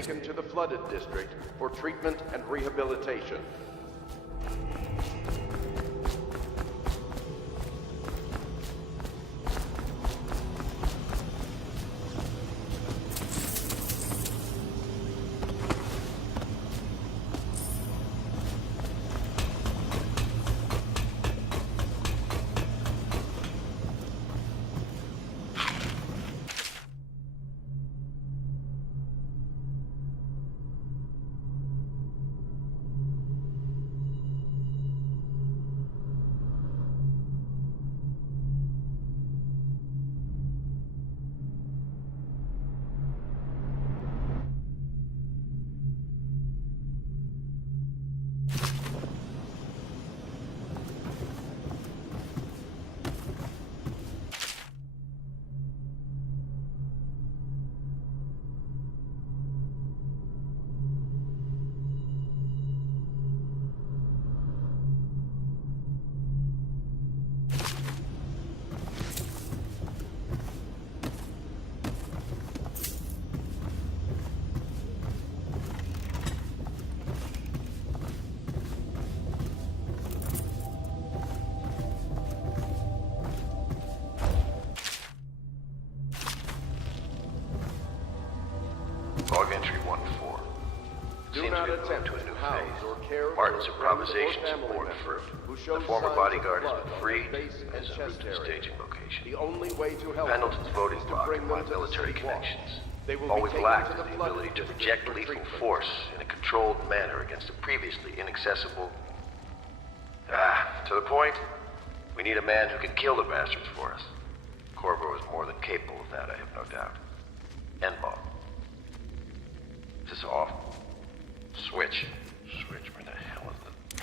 taken to the flooded district for treatment and rehabilitation. Log entry 1-4. Do Seems not we've moved attempt to a new to house phase. or care Martin's for a improvisations friend or have borne family fruit. member who The shows former signs bodyguard of has been blood on freed the face and and is en chest route to the area. staging location. The only way to help Pendleton's them voting is to block bring and my them to the military city wall. connections. They will All be we've taken lacked to is the the flooded ability to district project for lethal treatment. force in a controlled manner against a previously inaccessible... to the point, we need a man who can kill the bastards for us. Corvo is more than capable of that, I have no doubt. End ball. Is this off? Switch. Switch, where the hell is it?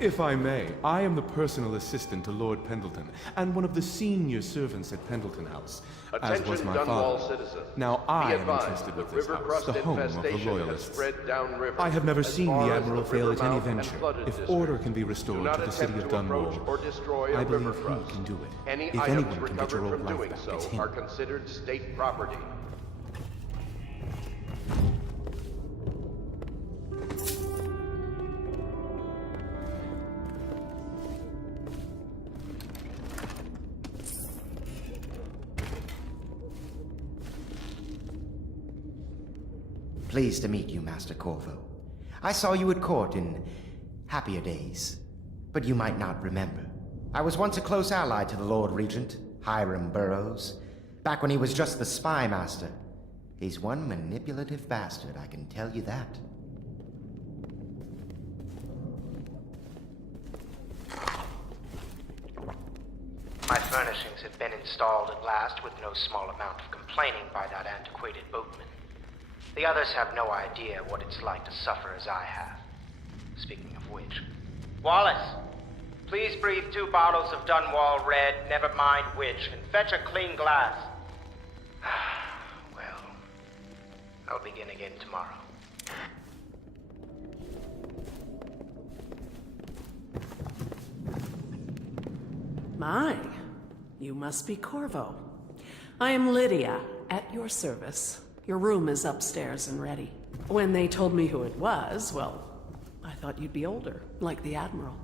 If I may, I am the personal assistant to Lord Pendleton, and one of the senior servants at Pendleton House, as was Attention my Dunwall father. citizens. Now I Be am advised, entrusted with the this river house, crust the home of the infestation has Loyalists. spread downriver I have never as seen far the as Admiral the fail river at any mouth and venture. flooded If district. order can be Do restored not to the city attempt of to approach Dunwall, or destroy a I river believe crust. he can do it. Any If items anyone can get recovered your old from life doing back, so it's him. are considered state property. Pleased to meet you, Master Corvo. I saw you at court in happier days, but you might not remember. I was once a close ally to the Lord Regent, Hiram Burroughs, back when he was just the spy master. He's one manipulative bastard, I can tell you that. My furnishings have been installed at last with no small amount of complaining by that antiquated boatman. The others have no idea what it's like to suffer as I have. Speaking of which... Wallace! Please breathe 2 bottles of Dunwall Red, never mind which, and fetch a clean glass. Well, I'll begin again tomorrow. My, you must be Corvo. I am Lydia, at your service. Your room is upstairs and ready. When they told me who it was, well, I thought you'd be older, like the Admiral.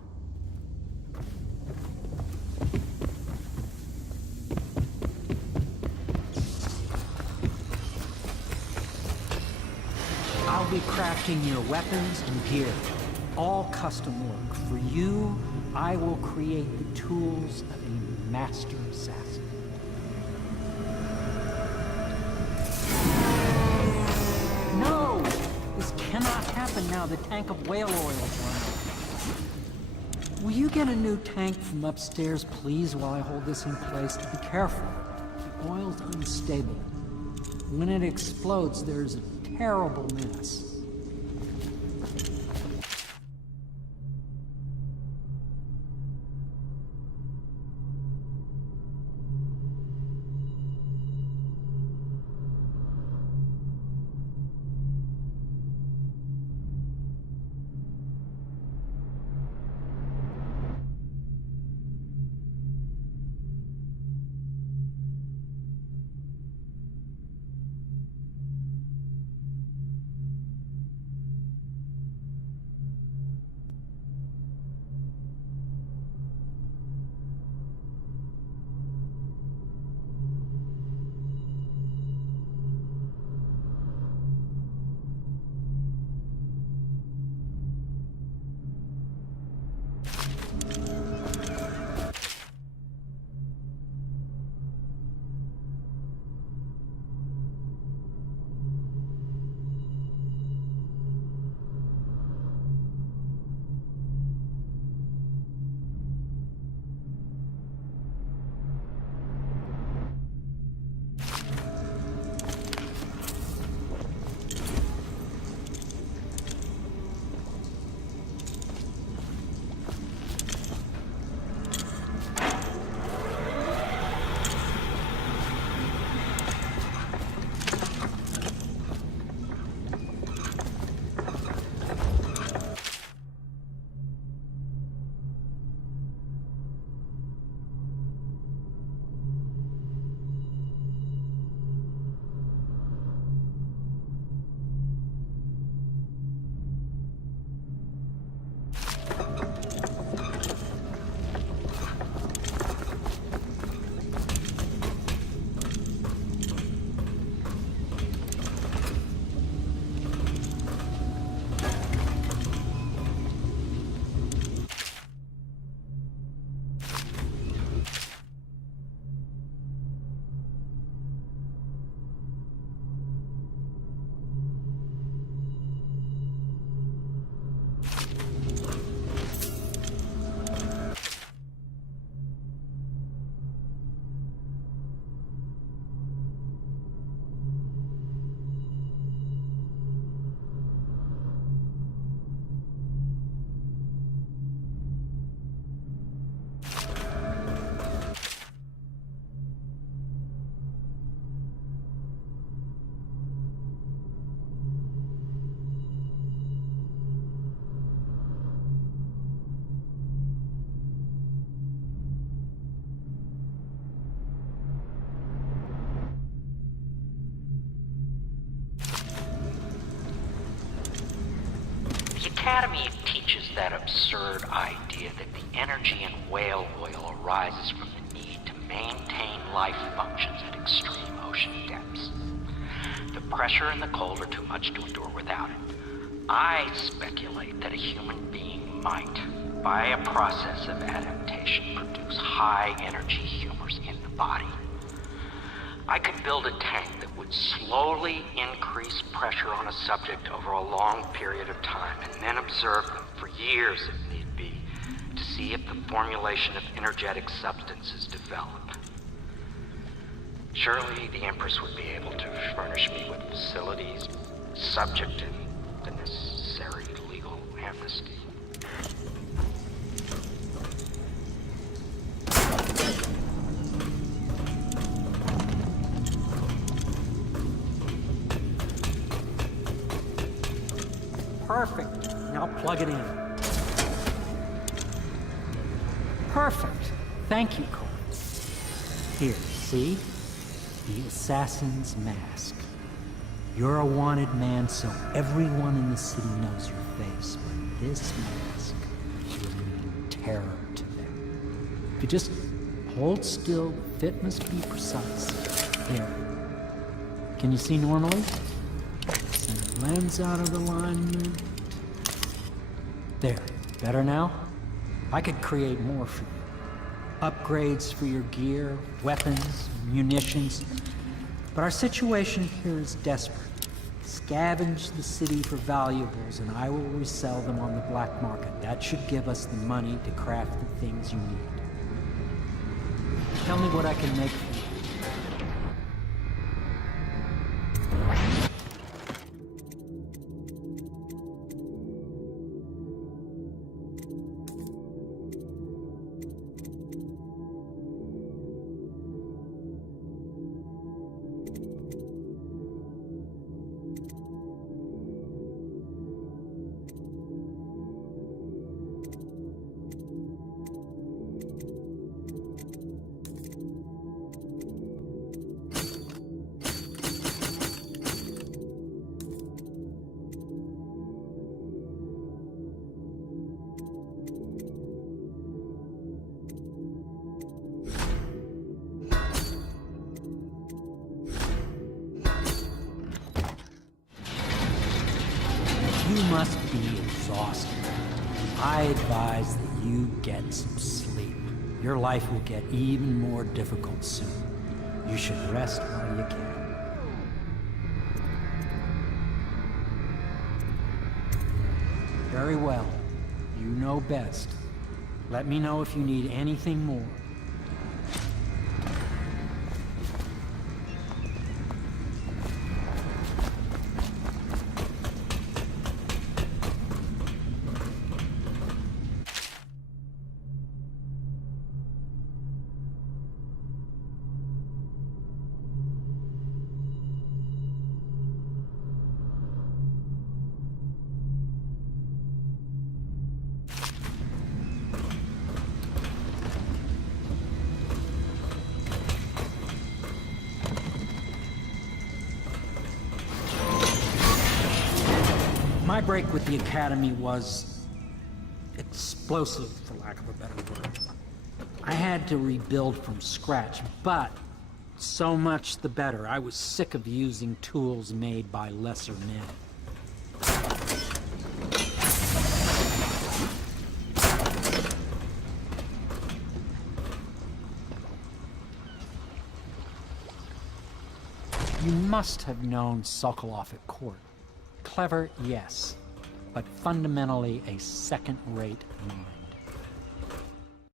I'll be crafting your weapons and gear. All custom work. For you, I will create the tools of a master assassin. No! This cannot happen now. The tank of whale oil is running. Will you get a new tank from upstairs, please, while I hold this in place? Be careful. The oil's unstable. When it explodes, there's a terrible mess. The Academy teaches that absurd idea that the energy in whale oil arises from the need to maintain life functions at extreme ocean depths. The pressure and the cold are too much to endure without it. I speculate that a human being might, by a process of adaptation, produce high-energy humors in the body. I could build a tank that would slowly increase pressure on a subject over a long period of time, and then observe them for years if need be, to see if the formulation of energetic substances develop. Surely the Empress would be able to furnish me with facilities, subject to the necessary legal amnesty. Perfect. Now plug it in. Perfect. Thank you, Cole. Here, see? The assassin's mask. You're a wanted man, so everyone in the city knows your face. But this mask will mean terror to them. If you just hold still, the fit must be precise. There. Can you see normally? Send lens out of alignment. There. Better now? I could create more for you. Upgrades for your gear, weapons, munitions. But our situation here is desperate. Scavenge the city for valuables, and I will resell them on the black market. That should give us the money to craft the things you need. Tell me what I can make for you. You must be exhausted. I advise that you get some sleep. Your life will get even more difficult soon. You should rest while you can. Very well. You know best. Let me know if you need anything more. My break with the Academy was explosive, for lack of a better word. I had to rebuild from scratch, but so much the better. I was sick of using tools made by lesser men. You must have known Sokolov at court. Clever, yes, but fundamentally a second-rate mind.